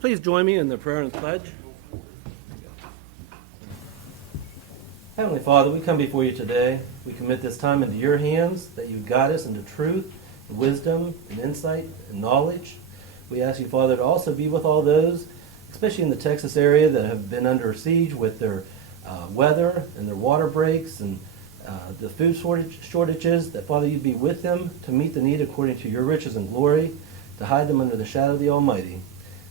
Please join me in the prayer and pledge. Heavenly Father, we come before you today. We commit this time into your hands, that you guide us into truth, and wisdom, and insight, and knowledge. We ask you, Father, to also be with all those, especially in the Texas area, that have been under siege with their weather and their water breaks and the food shortages, that, Father, you'd be with them to meet the need according to your riches and glory, to hide them under the shadow of the Almighty.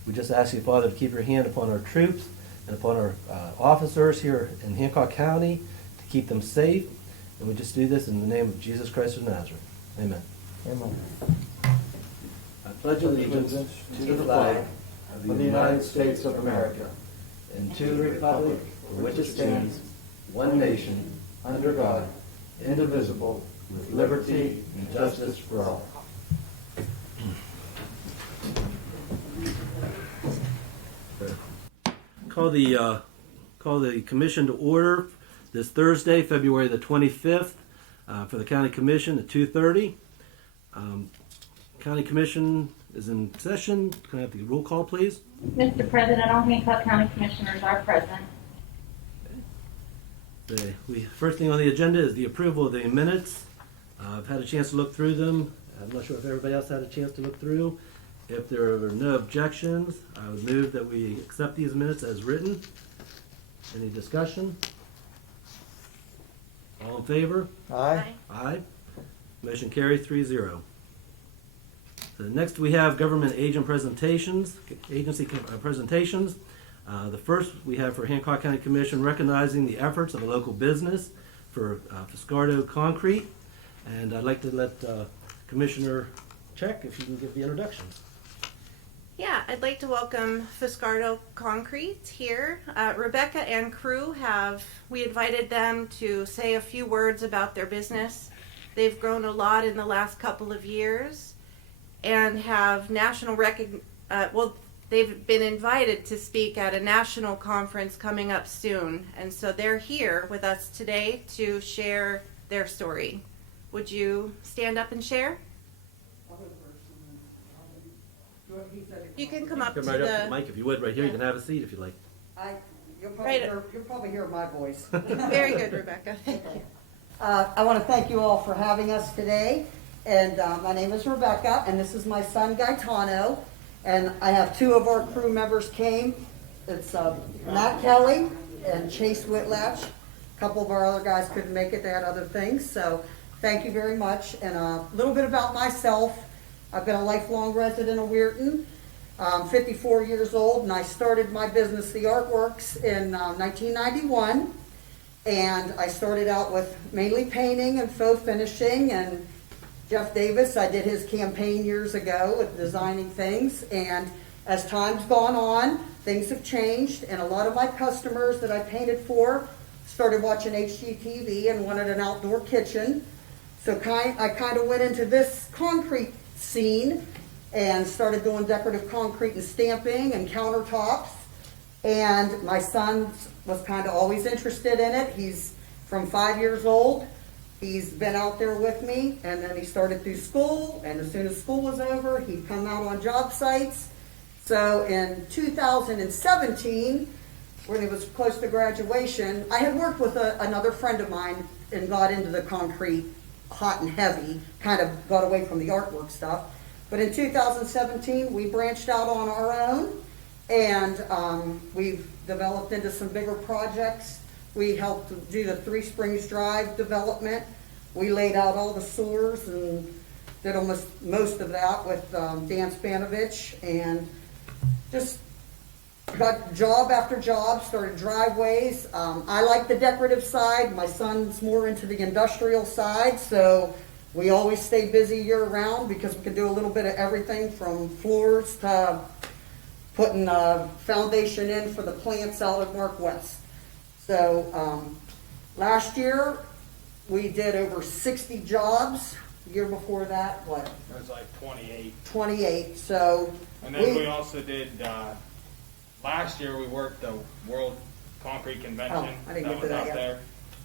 We just ask you, Father, to keep your hand upon our troops and upon our officers here in Hancock County, to keep them safe. And we just do this in the name of Jesus Christ of Nazareth. Amen. Amen. I pledge allegiance to the flag of the United States of America and to the republic for which it stands, one nation, under God, indivisible, with liberty and justice for all. Call the commission to order this Thursday, February the 25th, for the county commission at 2:30. County commission is in session. Can I have the roll call, please? Mr. President, all Hancock County Commissioners are present. First thing on the agenda is the approval of the minutes. I've had a chance to look through them. I'm not sure if everybody else had a chance to look through. If there are no objections, I would move that we accept these minutes as written. Any discussion? All in favor? Aye. Aye. Motion carries 3-0. Next we have government agency presentations. The first we have for Hancock County Commission, recognizing the efforts of a local business for Fiscardo Concrete. And I'd like to let Commissioner check if you can give the introductions. Yeah, I'd like to welcome Fiscardo Concrete here. Rebecca and crew we invited them to say a few words about their business. They've grown a lot in the last couple of years and have national they've been invited to speak at a national conference coming up soon. And so they're here with us today to share their story. Would you stand up and share? You can come up to Come right up to the the... mic if you would, right here. You can have a seat if you like. You'll Right. probably hear my voice. Very good, Rebecca. Thank you. I want to thank you all for having us today. And my name is Rebecca, and this is my son Gaetano. And I have two of our crew members came. It's Matt Kelly and Chase Whitlatch. A couple of our other guys couldn't make it. They had other things. So thank you very much. And a little bit about myself. I've been a lifelong resident of Weirton. I'm 54 years old, and I started my business, The Artworks, in 1991. And I started out with mainly painting and faux finishing. And Jeff Davis, I did his campaign years ago with designing things. And as time's gone on, things have changed. And a lot of my customers that I painted for started watching HGTV and wanted an outdoor kitchen. So I kind of went into this concrete scene and started doing decorative concrete and stamping and countertops. And my son was kind of always interested in it. He's from 5 years old. He's been out there with me, and then he started through school, and as soon as school was over, he'd come out on job sites. So in 2017, when it was close to graduation, I had worked with another friend of mine and got into the concrete hot and heavy, kind of got away from the artwork stuff. But in 2017, we branched out on our own, and we've developed into some bigger projects. We helped do the Three Springs Drive development. We laid out all the sewers and did almost most of that with Dan Spanovich, and just got job after job, started driveways. I like the decorative side. My son's more into the industrial side, so we always stay busy year round because we can do a little bit of everything from floors to putting a foundation in for the plants out at Mark West. So last year we did over 60 jobs. The year before that, what? It was like 28. 28. So And then we also did, last year we worked the World Concrete Convention I didn't that get to was that out yet. there.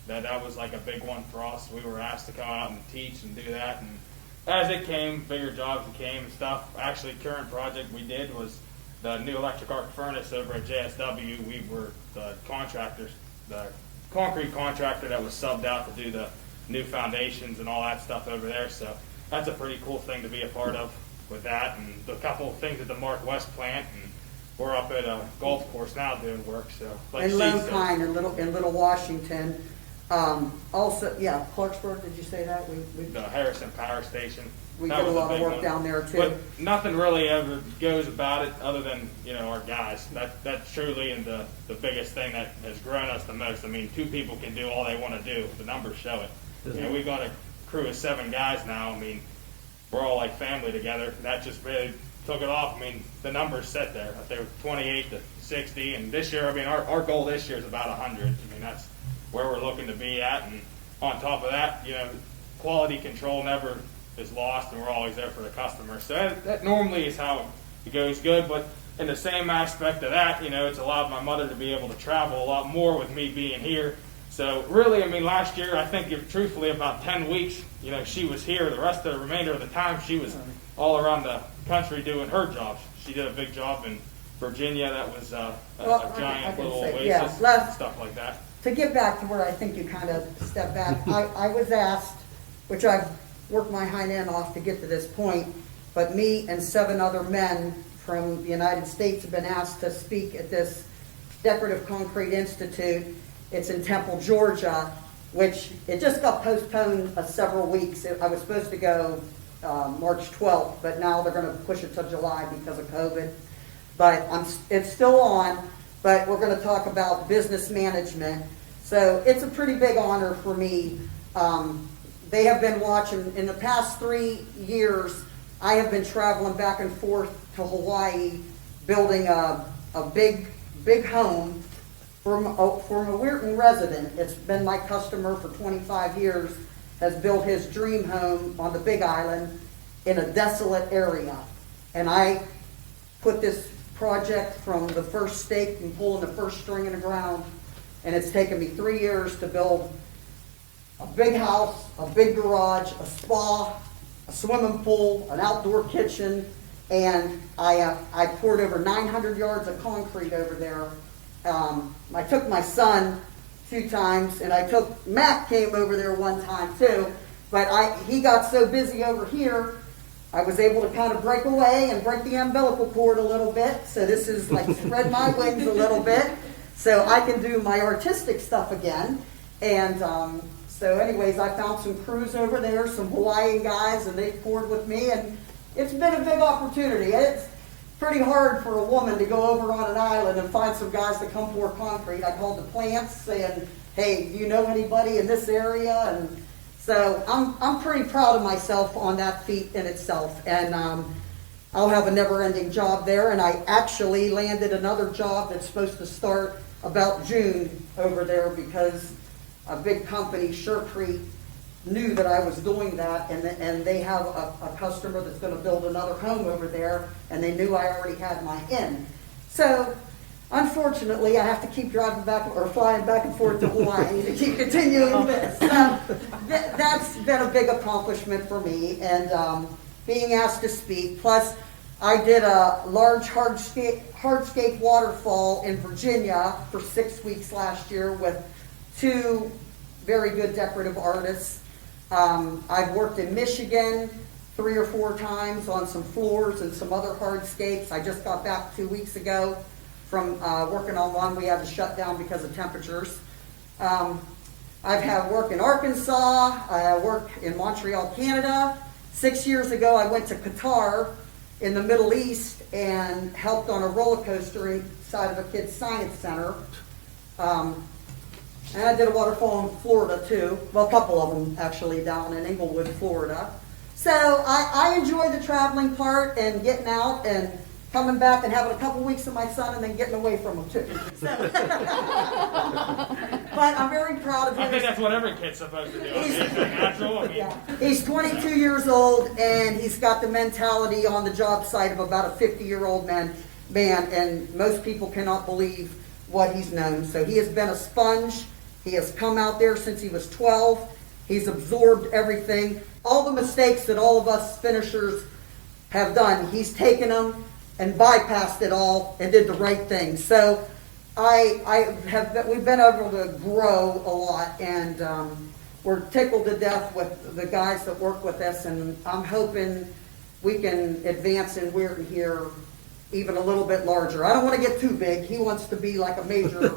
That was like a big one for us. We were asked to come out and teach and do that. And as it came, bigger jobs came and stuff. Actually, current project we did was the new electric arc furnace over at JSW, we were the contractors, the concrete contractor that was subbed out to do the new foundations and all that stuff over there. So that's a pretty cool thing to be a part of with that. And a couple of things at the Mark West plant, and we're up at a golf course now doing work. So like In she Lone said, Pine, in Little Washington. Also, yeah, Clarksburg, did you say that? We the Harrison Power Station. We that did a was lot of big work one. down there too. But nothing really ever goes about it other than, our guys. That's truly the biggest thing that has grown us the most. I mean, 2 people can do all they want to do. The numbers show it. We've got a crew of 7 guys now. I mean, we're all like family together. That just really took it off. I mean, the numbers set there. They were 28 to 60, and this year, I mean, our goal this year is about 100. I mean, that's where we're looking to be at. And on top of that, quality control never is lost, and we're always there for the customer. So that normally is how it goes good. But in the same aspect of that, it's allowed my mother to be able to travel a lot more with me being here. So really, I mean, last year, I think truthfully about 10 weeks, she was here. The rest of the remainder of the time, she was all around the country doing her jobs. She did a big job in Virginia. That was a giant I can little say, oasis, yeah, stuff like that. To get back to where I think you kind of stepped back, I was asked, which I've worked my hind end off to get to this point, but me and 7 other men from the United States have been asked to speak at this Decorative Concrete Institute. It's in Temple, Georgia, which it just got postponed several weeks. I was supposed to go March 12th, but now they're going to push it to July because of COVID. But it's still on, but we're going to talk about business management. So it's a pretty big honor for me. They have been watching, in the past 3 years, I have been traveling back and forth to Hawaii, building a big home for a Weirton resident. It's been my customer for 25 years, has built his dream home on the Big Island in a desolate area. And I put this project from the first stake and pulling the first string in the ground, and it's taken me 3 years to build a big house, a big garage, a spa, a swimming pool, an outdoor kitchen, and I poured over 900 yards of concrete over there. I took my son 2 times, and Matt came over there one time too, but he got so busy over here, I was able to kind of break away and break the umbilical cord a little bit, so this is like spread my wings a little bit, so I can do my artistic stuff again. And so anyways, I found some crews over there, some Hawaiian guys, and they poured with me, and it's been a big opportunity. It's pretty hard for a woman to go over on an island and find some guys to come pour concrete. I called the plants saying, hey, do you know anybody in this area? And so I'm pretty proud of myself on that feat in itself. And I'll have a never-ending job there. And I actually landed another job that's supposed to start about June over there because a big company, Surecrete, knew that I was doing that, and they have a customer that's going to build another home over there, and they knew I already had my in. So, unfortunately, I have to keep driving back or flying back and forth to Hawaii to keep continuing this. That's been a big accomplishment for me, and being asked to speak. Plus, I did a large hardscape waterfall in Virginia for 6 weeks last year with 2 very good decorative artists. I've worked in Michigan 3 or 4 times on some floors and some other hardscapes. I just got back 2 weeks ago from working on one we had to shut down because of temperatures. I've had work in Arkansas. I work in Montreal, Canada. 6 years ago, I went to Qatar in the Middle East and helped on a roller coaster inside of a kid's science center. And I did a waterfall in Florida too. Well, a couple of them actually down in Inglewood, Florida. So I enjoy the traveling part and getting out and coming back and having a couple weeks with my son and then getting away from him too. So. But I'm very proud of him. I think that's what every kid's supposed to do. Is that natural? I mean, Yeah. He's 22 years old, and he's got the mentality on the job site of about a 50-year-old man, and most people cannot believe what he's known. So he has been a sponge. He has come out there since he was 12. He's absorbed everything. All the mistakes that all of us finishers have done, he's taken them and bypassed it all and did the right thing. So we've been able to grow a lot, and we're tickled to death with the guys that work with us, and I'm hoping we can advance in Weirton here even a little bit larger. I don't want to get too big. He wants to be like a major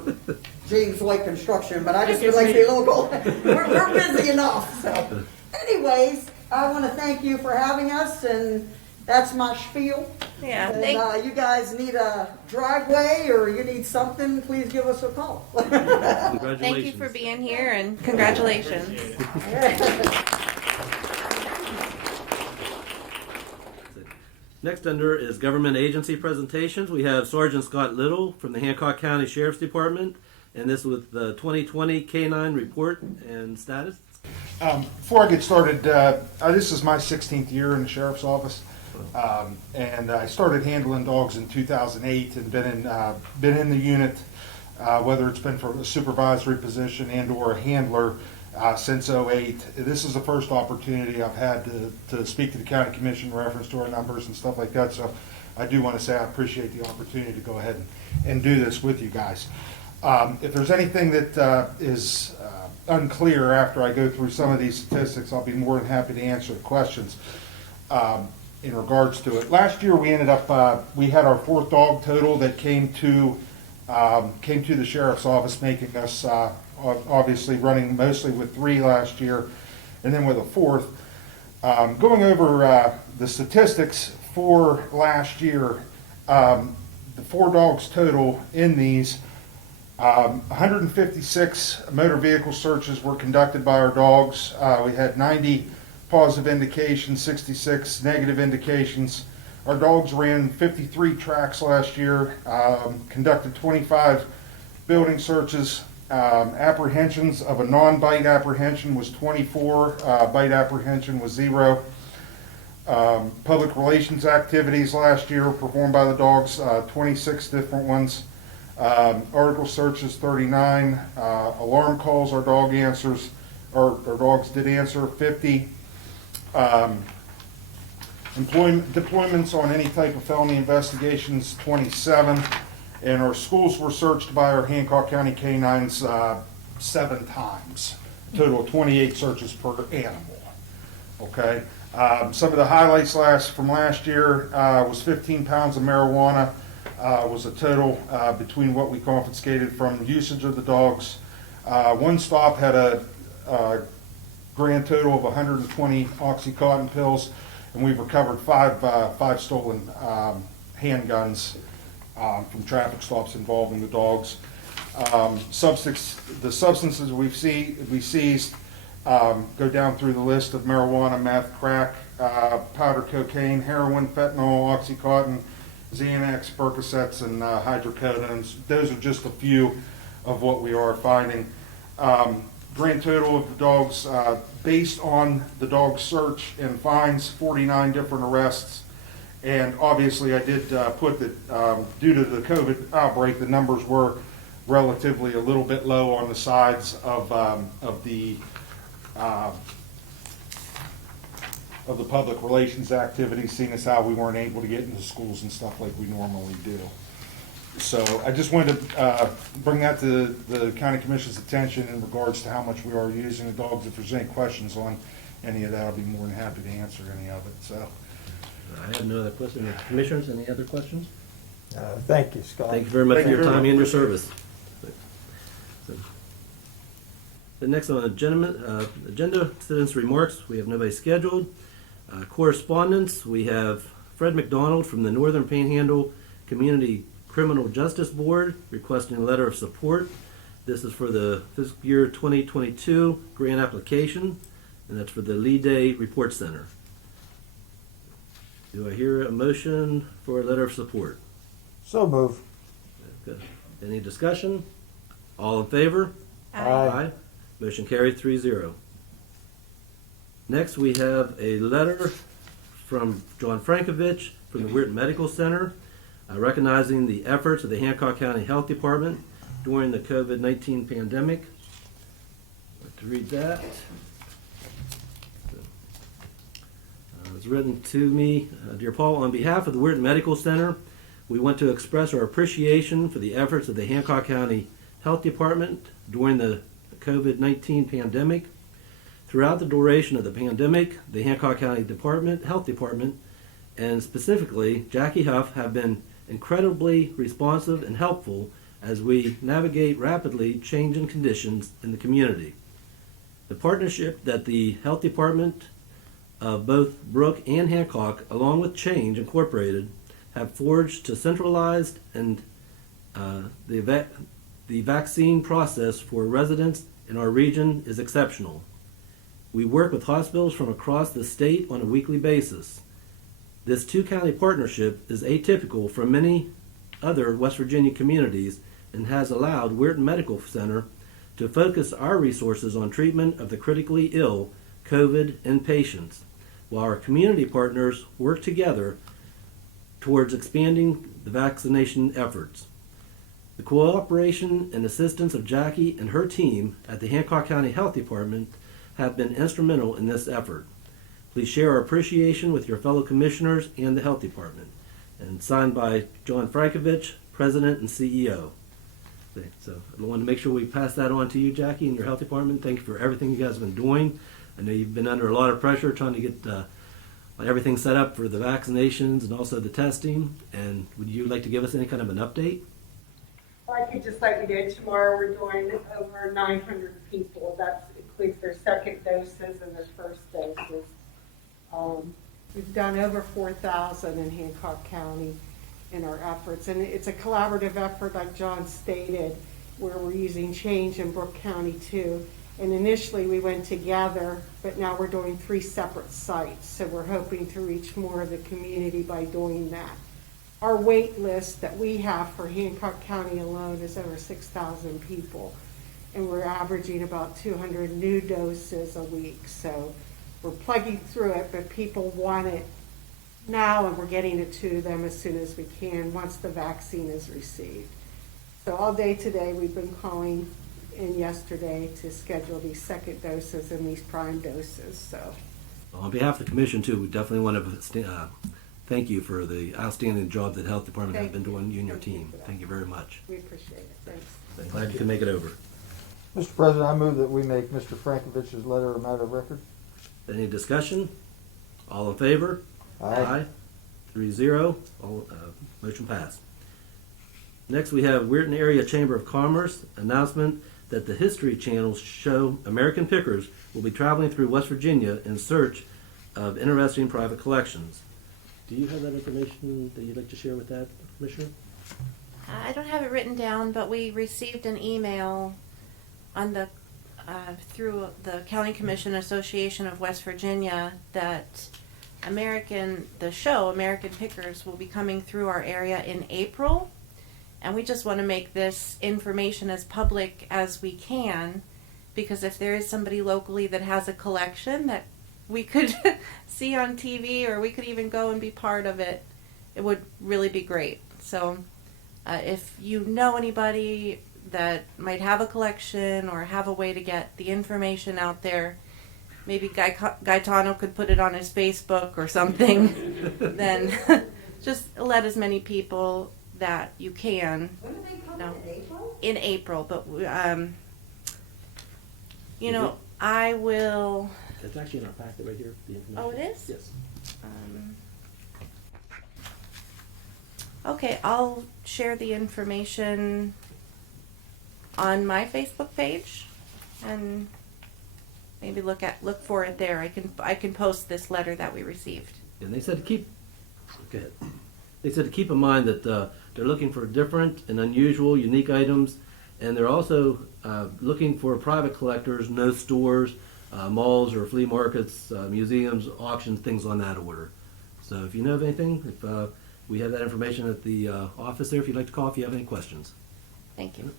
James White Construction, but I just would like to be local. We're busy enough. So, anyways, I want to thank you for having us, and that's my spiel. Yeah, And you guys need a driveway or you need something, please give us a call. Congratulations. thank you for being here and congratulations. Next under is government agency presentations. We have Sergeant Scott Little from the Hancock County Sheriff's Department, and this with the 2020 K-9 report and status. Before I get started, this is my 16th year in the sheriff's office, and I started handling dogs in 2008 and been in the unit, whether it's been for a supervisory position and or a handler since 08. This is the first opportunity I've had to speak to the county commission in reference to our numbers and stuff like that. So I do want to say I appreciate the opportunity to go ahead and do this with you guys. If there's anything that is unclear after I go through some of these statistics, I'll be more than happy to answer the questions in regards to it. Last year we ended up, we had our 4th dog total that came to the sheriff's office, making us obviously running mostly with 3 last year and then with a 4th. Going over the statistics for last year, the 4 dogs total in these, 156 motor vehicle searches were conducted by our dogs. We had 90 positive indications, 66 negative indications. Our dogs ran 53 tracks last year, conducted 25 building searches. Apprehensions of a non-bite apprehension was 24, bite apprehension was 0. Public relations activities last year performed by the dogs, 26 different ones. Article searches 39, alarm calls our dogs did answer 50. Deployments on any type of felony investigations 27, and our schools were searched by our Hancock County K-9s 7 times. Total of 28 searches per animal. Okay. Some of the highlights from last year was 15 pounds of marijuana. Was a total between what we confiscated from usage of the dogs. One stop had a grand total of 120 Oxycontin pills, and we've recovered 5 stolen handguns from traffic stops involving the dogs. The substances we seized go down through the list of marijuana, meth, crack, powder cocaine, heroin, fentanyl, Oxycontin, Xanax, Percocets, and hydrocodones. Those are just a few of what we are finding. Grand total of the dogs, based on the dog search and fines, 49 different arrests. And obviously I did put that due to the COVID outbreak, the numbers were relatively a little bit low on the sides of the public relations activities, seeing as how we weren't able to get into schools and stuff like we normally do. So I just wanted to bring that to the county commission's attention in regards to how much we are using the dogs. If there's any questions on any of that, I'll be more than happy to answer any of it. So I have no other questions. Commissioners, any other questions? Thank you, Scott. Thank you very much for your time and your service. The next on the agenda, citizens' remarks. We have nobody scheduled. Correspondence, we have Fred McDonald from the Northern Panhandle Community Criminal Justice Board requesting a letter of support. This is for the fiscal year 2022 grant application, and that's for the Lee Day Report Center. Do I hear a motion for a letter of support? So move. Good. Any discussion? All in favor? Aye. Motion carried 3-0. Next, we have a letter from John Frankovich from the Weirton Medical Center recognizing the efforts of the Hancock County Health Department during the COVID-19 pandemic. I'd like to read that. As It's written to me, Dear Paul, on behalf of the Weirton Medical Center, we want to express our appreciation for the efforts of the Hancock County Health Department during the COVID-19 pandemic. Throughout the duration of the pandemic, the Hancock County Health Department, and specifically Jackie Huff, have been incredibly responsive and helpful as we navigate rapidly changing conditions in the community. The partnership that the Health Department of both Brooke and Hancock, along with Change Incorporated, have forged to centralized and the vaccine process for residents in our region is exceptional. We work with hospitals from across the state on a weekly basis. This two-county partnership is atypical from many other West Virginia communities and has allowed Weirton Medical Center to focus our resources on treatment of the critically ill COVID inpatients, while our community partners work together towards expanding the vaccination efforts. The cooperation and assistance of Jackie and her team at the Hancock County Health Department have been instrumental in this effort. Please share our appreciation with your fellow commissioners and the Health Department. And signed by John Frankovich, President and CEO. So I wanted to make sure we pass that on to you, Jackie, and your Health Department. Thank you for everything you guys have been doing. I know you've been under a lot of pressure trying to get everything set up for the vaccinations and also the testing. And would you like to give us any kind of an update? Well, I could just let you know, tomorrow we're doing over 900 people. That includes their second doses and their first doses. We've done over 4,000 in Hancock County in our efforts. And it's a collaborative effort, like John stated, where we're using Change in Brooke County too. And initially we went together, but now we're doing 3 separate sites. So we're hoping to reach more of the community by doing that. Our wait list that we have for Hancock County alone is over 6,000 people. And we're averaging about 200 new doses a week. So we're plugging through it, but people want it now, and we're getting it to them as soon as we can once the vaccine is received. So all day today we've been calling in yesterday to schedule these second doses and these prime doses. So On behalf of the Commission, too, we definitely want to thank you for the outstanding job that the Health Department has been doing, you and your team. Thank you very much. we appreciate it. Thanks. I'm glad you could make it over. Mr. President, I move that we make Mr. Frankovich's letter a matter of record. Any discussion? All in favor? Aye. 3-0. Motion passed. Next, we have Weirton Area Chamber of Commerce announcement that the History Channel show American Pickers will be traveling through West Virginia in search of interesting private collections. Do you have that information that you'd like to share with that, Commissioner? I don't have it written down, but we received an email on the through the County Commission Association of West Virginia that the show American Pickers will be coming through our area in April, and we just want to make this information as public as we can, because if there is somebody locally that has a collection that we could see on TV, or we could even go and be part of it, it would really be great. So if you know anybody that might have a collection or have a way to get the information out there, maybe Gaetano could put it on his Facebook or something, then just let as many people that you can. When are they coming, No. in April? In April, but I will. It's actually in our packet right here, the information. Oh, it is? Yes. Okay, I'll share the information on my Facebook page, and maybe look for it there. I can post this letter that we received. And they said to go ahead. They said to keep in mind that they're looking for different and unusual, unique items, and they're also looking for private collectors, no stores, malls or flea markets, museums, auctions, things on that order. So if you know of anything, if we have that information at the office there, if you'd like to call if you have any questions. Thank you.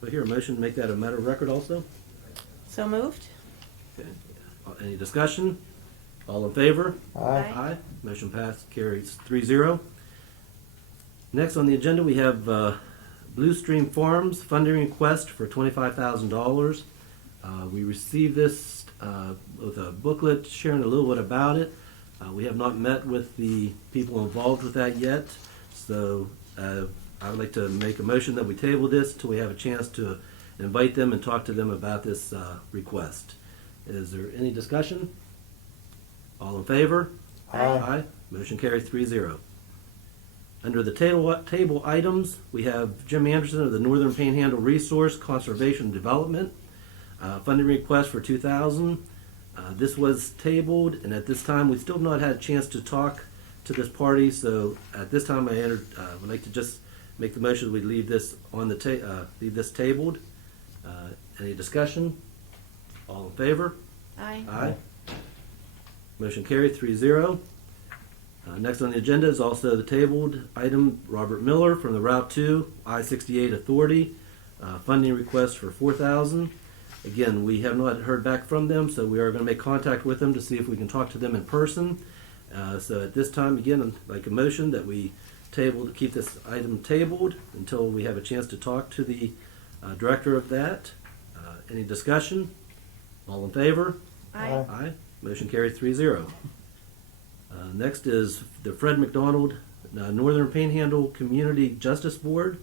Do I hear a motion to make that a matter of record also? So moved? Okay. Any discussion? All in favor? Aye. Aye. Motion passed, carries 3-0. Next on the agenda, we have Blue Stream Farms funding request for $25,000. We received this with a booklet sharing a little bit about it. We have not met with the people involved with that yet, so I would like to make a motion that we table this till we have a chance to invite them and talk to them about this request. Is there any discussion? All in favor? Aye. Motion carries 3-0. Under the table items, we have Jim Anderson of the Northern Panhandle Resource Conservation Development. Funding request for $2,000. This was tabled, and at this time, we still have not had a chance to talk to this party. So at this time, I would like to just make the motion that we leave this on the leave this tabled. Any discussion? All in favor? Aye. Aye. Motion carried 3-0. Next on the agenda is also the tabled item, Robert Miller from the Route 2 I-68 Authority, funding request for $4,000. Again, we have not heard back from them, so we are going to make contact with them to see if we can talk to them in person. So at this time, again, I'd like a motion that we keep this item tabled until we have a chance to talk to the director of that. Any discussion? All in favor? Aye. Aye. Motion carried 3-0. Next is the Fred McDonald Northern Panhandle Community Justice Board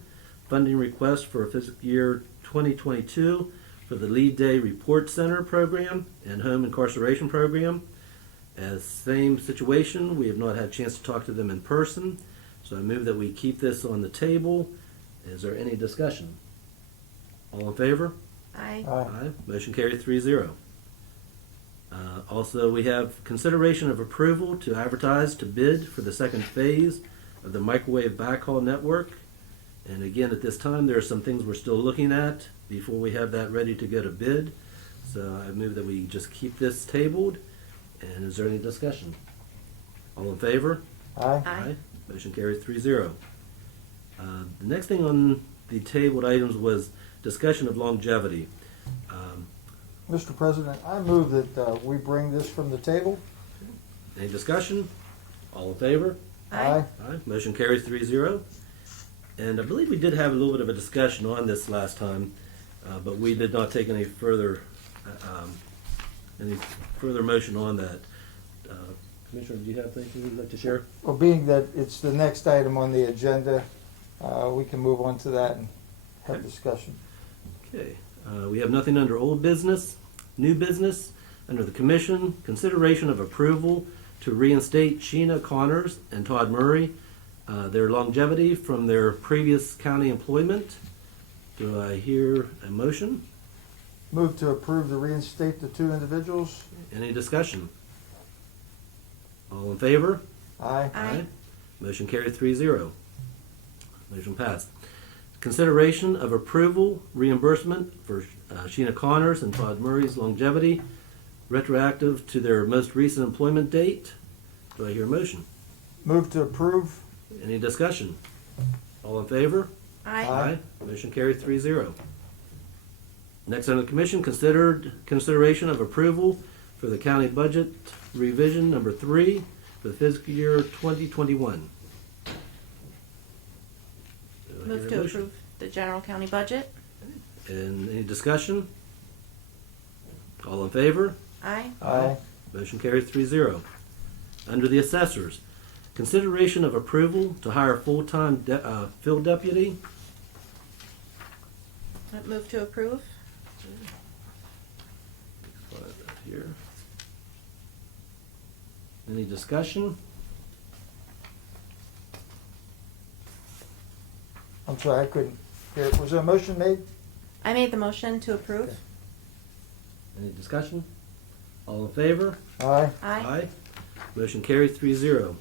funding request for fiscal year 2022 for the Lead Day Report Center program and home incarceration program. As same situation, we have not had a chance to talk to them in person, so I move that we keep this on the table. Is there any discussion? All in favor? Aye. Aye. Motion carried 3-0. Also, we have consideration of approval to advertise to bid for the second phase of the microwave backhaul network. And again, at this time, there are some things we're still looking at before we have that ready to go to bid. So I move that we just keep this tabled. And is there any discussion? All in favor? Aye. Aye. Motion carries 3-0. The next thing on the tabled items was discussion of longevity. Mr. President, I move that we bring this from the table. Any discussion? All in favor? Aye. Aye. Motion carries 3-0. And I believe we did have a little bit of a discussion on this last time, but we did not take any further motion on that. Commissioner, do you have anything you'd like to share? Well, being that it's the next item on the agenda, we can move on to that and have discussion. Okay. We have nothing under old business, new business. Under the commission, consideration of approval to reinstate Sheena Connors and Todd Murray, their longevity from their previous county employment. Do I hear a motion? Move to approve to reinstate the two individuals. Any discussion? All in favor? Aye. Aye. Motion carried 3-0. Motion passed. Consideration of approval reimbursement for Sheena Connors and Todd Murray's longevity retroactive to their most recent employment date. Do I hear a motion? Move to approve. Any discussion? All in favor? Aye. Motion carried 3-0. Next on the commission, consideration of approval for the county budget revision number 3 for the fiscal year 2021. Do I hear Move a to motion? approve the general county budget. And any discussion? All in favor? Aye. Aye. Motion carried 3-0. Under the assessors, consideration of approval to hire a full-time field deputy. Move to approve. Here. Any discussion? I'm sorry, I couldn't hear. Was there a motion made? I made the motion to approve. Okay. Any discussion? All in favor? Aye. Aye. Motion carries 3-0.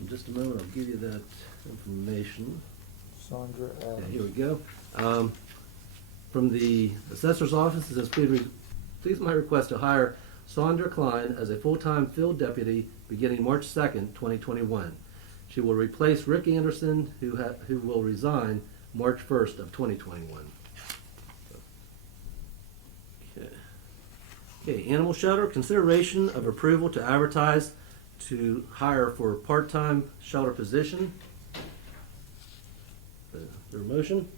In just a moment, I'll give you that information. Sandra Yeah, Adams. here we go. From the assessor's office, it says, please my request to hire Sandra Klein as a full-time field deputy beginning March 2nd, 2021. She will replace Rick Anderson, who will resign March 1st of 2021. Okay, animal shelter, consideration of approval to advertise to hire for part-time shelter position. Is there a motion?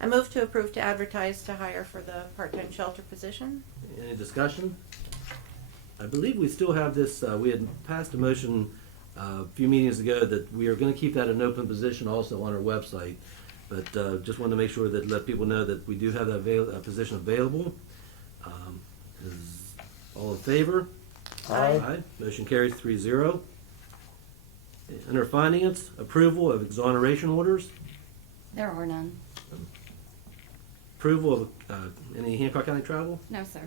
I move to approve to advertise to hire for the part-time shelter position. Any discussion? I believe we still have this, we had passed a motion a few meetings ago that we are gonna keep that an open position also on our website. But just wanted to make sure that, let people know that we do have that position available. Is all in favor? Aye. Motion carries 3-0. Under finance, approval of exoneration orders. There are none. Approval of any Hancock County travel. No, sir.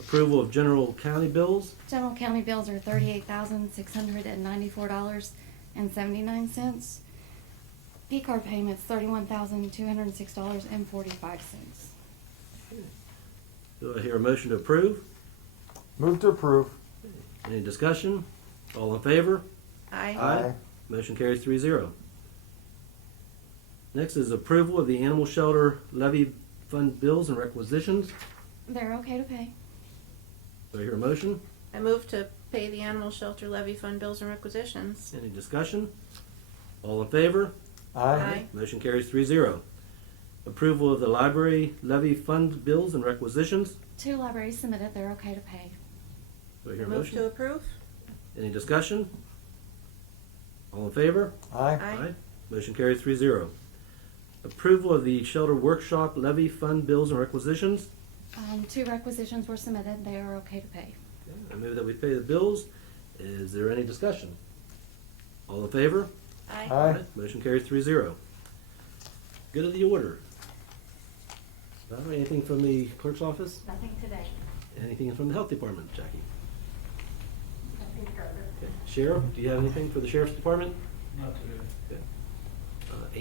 Approval of general county bills. General county bills are $38,694.79. P-card payments, $31,206.45. Do I hear a motion to approve? Move to approve. Any discussion? All in favor? Aye. Motion carries 3-0. Next is approval of the animal shelter levy fund bills and requisitions. They're okay to pay. Do I hear a motion? I move to pay the animal shelter levy fund bills and requisitions. Any discussion? All in favor? Aye. Motion carries 3-0. Approval of the library levy fund bills and requisitions. 2 libraries submitted, they're okay to pay. Do I hear a Move to motion? approve. Any discussion? All in favor? Aye. Motion carries 3-0. Approval of the shelter workshop levy fund bills and requisitions. 2 requisitions were submitted, they are okay to pay. I move that we pay the bills. Is there any discussion? All in favor? Aye. Motion carries 3-0. Good of the order. All right, anything from the clerk's office? Nothing today. Anything from the health department, Jackie? Okay. Sheriff, do you have anything for the sheriff's department? Not today. Okay.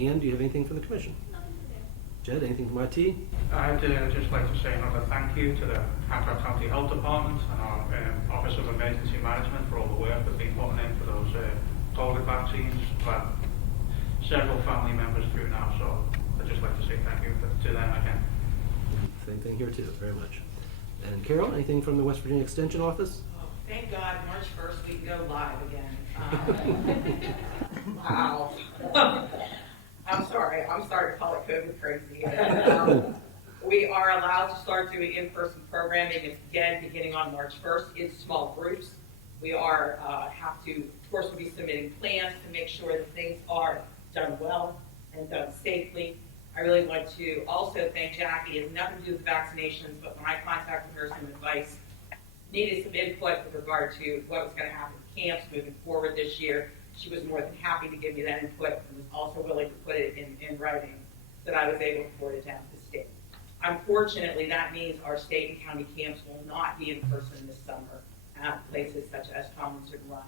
Ann, do you have anything for the commission? Jed, anything from IT? I'd just like to say another thank you to the Hancock County Health Department and our Office of Emergency Management for all the work they've been putting in for those COVID vaccines. But several family members through now, so I'd just like to say thank you to them again. Same thing here too, very much. And Carol, anything from the West Virginia Extension Office? Thank God, March 1st, we can go live again. Wow. I'm sorry to call it COVID crazy. We are allowed to start doing in-person programming again beginning on March 1st in small groups. We are have to, of course, we'll be submitting plans to make sure that things are done well and done safely. I really want to also thank Jackie. It has nothing to do with vaccinations, but when I contacted her some advice, needed some input with regard to what was going to happen with camps moving forward this year. She was more than happy to give me that input and was also willing to put it in writing so that I was able to forward it down to the state. Unfortunately, that means our state and county camps will not be in person this summer at places such as Tomlinson Run.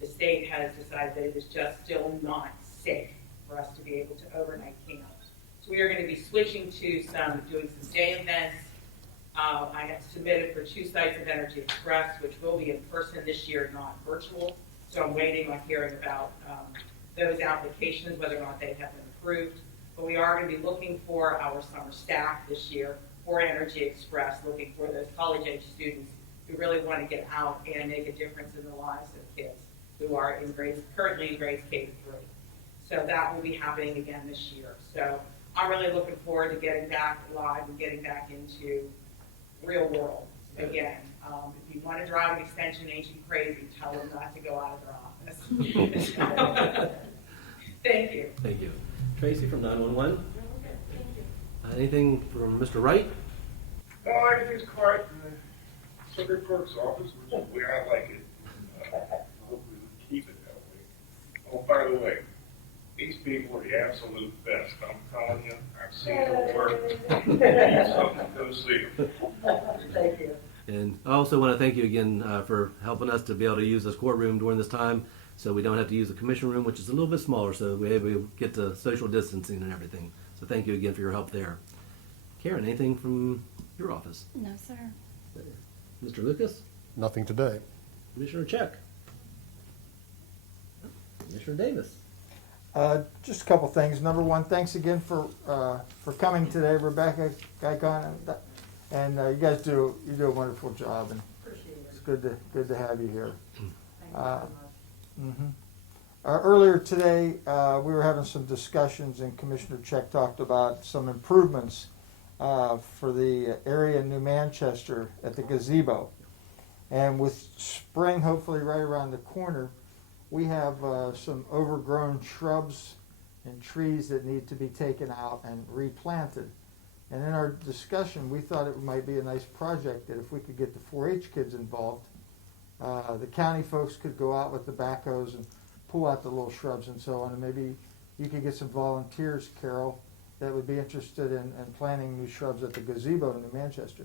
The state has decided that it is just still not safe for us to be able to overnight camp. So we are going to be switching to doing some day events. I have submitted for 2 sites of Energy Express, which will be in person this year, not virtual. So I'm waiting on hearing about those applications, whether or not they have been approved. But we are going to be looking for our summer staff this year for Energy Express, looking for those college-age students who really want to get out and make a difference in the lives of kids who are currently in grades K-3. So that will be happening again this year. So I'm really looking forward to getting back live and getting back into real world again. If you want to drive an extension agent crazy, tell them not to go out of their office. Thank you. Thank you. Tracy from 911. Anything from Mr. Wright? No, everything's quiet in the circuit clerk's office, which is the way I like it. Hopefully we keep it that way. Oh, by the way, these people are the absolute best. I'm telling you, I've seen them work. You need something, go see them. Thank you. And I also want to thank you again for helping us to be able to use this courtroom during this time, so we don't have to use the commission room, which is a little bit smaller, so we're able to get the social distancing and everything. So thank you again for your help there. Karen, anything from your office? No, sir. Mr. Lucas? Nothing today. Commissioner Check? Commissioner Davis? Just a couple things. Number one, thanks again for coming today, Rebecca, Gaikon, and you guys do a wonderful job, and Appreciate it. it's good to have you here. Thank you so much. Earlier today, we were having some discussions, and Commissioner Check talked about some improvements for the area in New Manchester at the gazebo. And with spring hopefully right around the corner, we have some overgrown shrubs and trees that need to be taken out and replanted. And in our discussion, we thought it might be a nice project that if we could get the 4-H kids involved, the county folks could go out with the backhoes and pull out the little shrubs and so on. And maybe you could get some volunteers, Carol, that would be interested in planting new shrubs at the gazebo in New Manchester.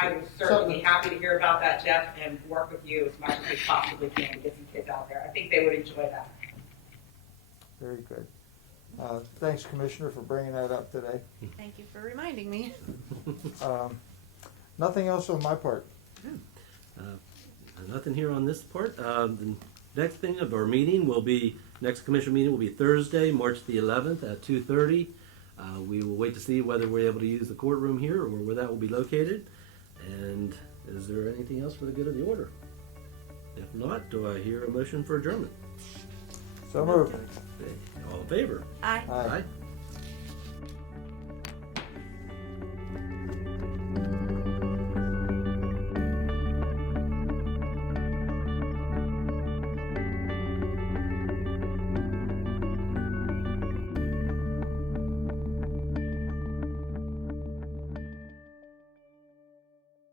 I would certainly be happy to hear about that, Jeff, and work with you as much as we possibly can to get some kids out there. I think they would enjoy that. Very good. Thanks, Commissioner, for bringing that up today. Thank you for reminding me. Nothing else on my part. Nothing here on this part. The next thing of our meeting will be, next commission meeting will be Thursday, March the 11th at 2:30. We will wait to see whether we're able to use the courtroom here or where that will be located. And is there anything else for the good of the order? If not, do I hear a motion for adjournment? So moved. Okay. All in favor? Aye. Aye. Aye.